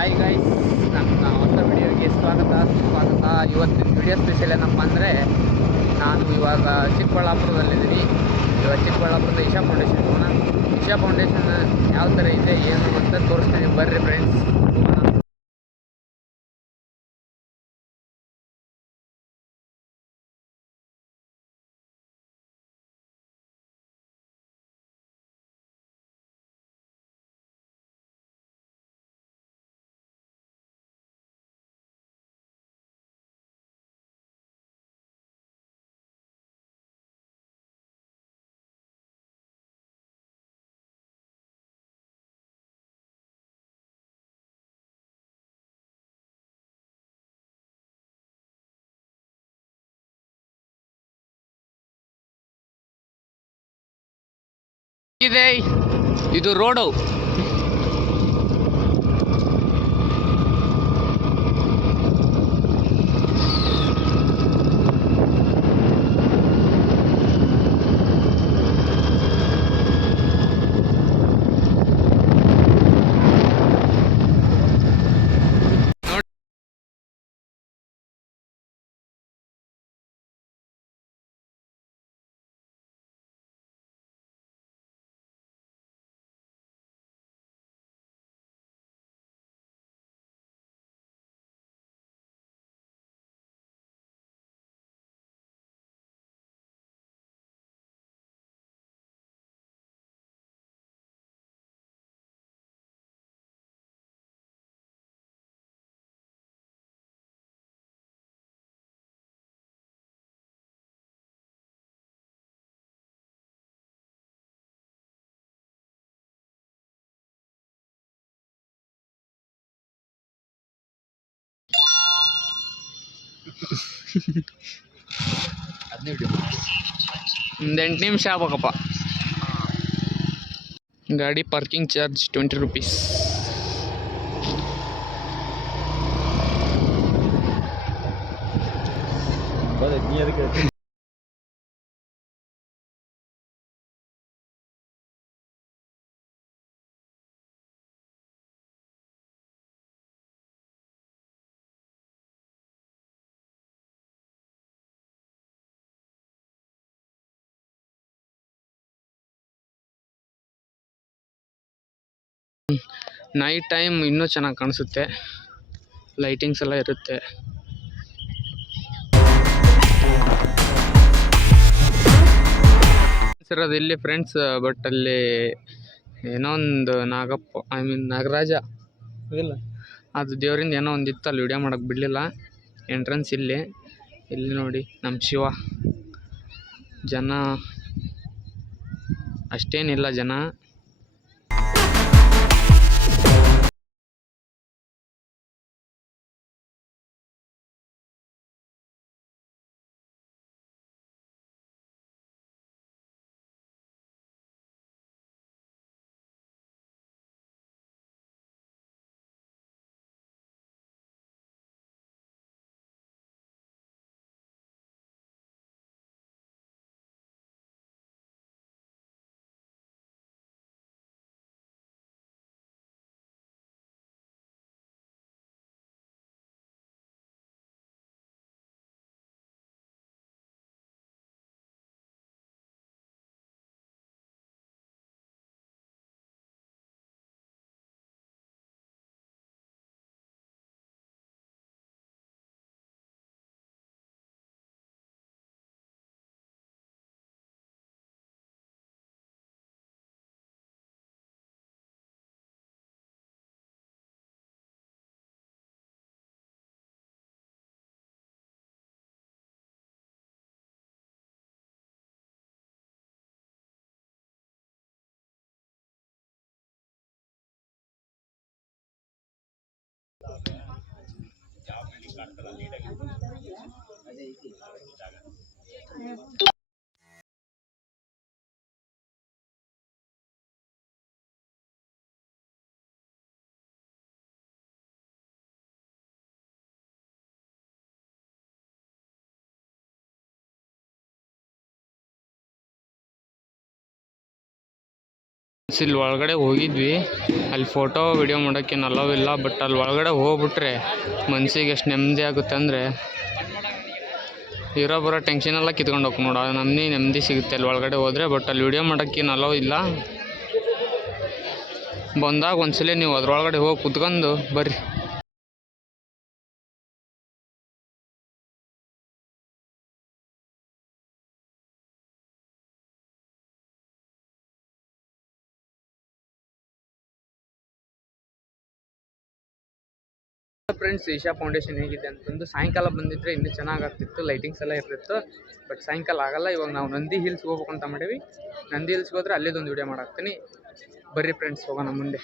Hi guys, ನನ್ನ ಹೊಸ ವಿಡಿಯೋಗೆ ಸ್ವಾಗತ. ಇವತ್ತಿನ ವಿಡಿಯೋ ಸ್ಪೆಷಲ್ ಏನಪ್ಪ ಅಂದರೆ, ನಾನು ಇವಾಗ ಚಿಕ್ಕಬಳ್ಳಾಪುರದಲ್ಲಿದ್ದೀನಿ. ಇವಾಗ ಚಿಕ್ಕಬಳ್ಳಾಪುರದ ಇಶಾ ಫೌಂಡೇಶನ್ ಹೋಗೋಣ. ಇಶಾ ಫೌಂಡೇಶನ್ ಯಾವ ಥರ ಇದೆ ಏನು ಅಂತ ತೋರಿಸ್ತೀನಿ, ಬರ್ರಿ ಫ್ರೆಂಡ್ಸ್ ಹೋಗೋಣ. ಇದೆ ಇದು ರೋಡು. ಒಂದು 8 ನಿಮಿಷ ಆಗ್ಬೇಕಪ್ಪ. ಗಾಡಿ parking charge 20 rupees. Night time ಇನ್ನೂ ಚೆನ್ನಾಗಿ ಕಾಣಿಸುತ್ತೆ, ಲೈಟಿಂಗ್ಸ್ ಎಲ್ಲ ಇರುತ್ತೆ. ಇರೋದು ಇಲ್ಲಿ ಫ್ರೆಂಡ್ಸ್, ಬಟ್ ಅಲ್ಲಿ ಏನೋ ಒಂದು ನಾಗರಾಜ ಇಲ್ಲ, ಅದು ದೇವರಿಂದ ಏನೋ ಒಂದು ಇತ್ತು, ಅಲ್ಲಿ ವಿಡಿಯೋ ಮಾಡೋಕ್ಕೆ ಬಿಡಲಿಲ್ಲ. ಎಂಟ್ರೆನ್ಸ್ ಇಲ್ಲಿ ನೋಡಿ ನಮ್ಮ ಶಿವ. ಜನ ಅಷ್ಟೇನಿಲ್ಲ ಜನ. ಇಲ್ಲಿ ಒಳಗಡೆ ಹೋಗಿದ್ವಿ, ಅಲ್ಲಿ ಫೋಟೋ ವಿಡಿಯೋ ಮಾಡೋಕ್ಕೇನು ಅಲೋವ್ ಇಲ್ಲ. ಬಟ್ ಅಲ್ಲಿ ಒಳಗಡೆ ಹೋಗ್ಬಿಟ್ರೆ ಮನಸ್ಸಿಗೆ ಎಷ್ಟು ನೆಮ್ಮದಿ ಆಗುತ್ತೆ ಅಂದರೆ ಇರೋ ಬರೋ ಟೆನ್ಷನೆಲ್ಲ ಕಿತ್ಕೊಂಡು ಹೋಗಿ ನೋಡ ನೆಮ್ಮದಿ ಸಿಗುತ್ತೆ ಅಲ್ಲಿ ಒಳಗಡೆ ಹೋದರೆ. ಬಟ್ ಅಲ್ಲಿ ವಿಡಿಯೋ ಮಾಡೋಕ್ಕೇನು ಅಲೋವ್ ಇಲ್ಲ. ಬಂದಾಗ ಒಂದ್ಸಲ ನೀವು ಅದ್ರೊಳಗಡೆ ಹೋಗಿ ಕುತ್ಕೊಂಡು ಬರ್ರಿ. ಫ್ರೆಂಡ್ಸ್, ಈಶಾ ಫೌಂಡೇಶನ್ ಹೇಗಿದೆ ಅಂತಂದು ಸಾಯಂಕಾಲ ಬಂದಿದ್ರೆ ಇನ್ನೂ ಚೆನ್ನಾಗಾಗ್ತಿತ್ತು, ಲೈಟಿಂಗ್ಸ್ ಎಲ್ಲ ಇರ್ತಿತ್ತು. ಬಟ್ ಸಾಯಂಕಾಲ ಆಗಲ್ಲ. ಇವಾಗ ನಾವು ನಂದಿ ಹಿಲ್ಸ್ಗೆ ಹೋಗ್ಬೇಕು ಅಂತ ಮಾಡೀವಿ. ನಂದಿ ಹಿಲ್ಸ್ಗೆ ಹೋದ್ರೆ ಅಲ್ಲಿದೊಂದು ವಿಡಿಯೋ ಮಾಡಾಕ್ತೀನಿ. ಬರ್ರಿ ಫ್ರೆಂಡ್ಸ್, ಹೋಗೋಣ ಮುಂದೆ.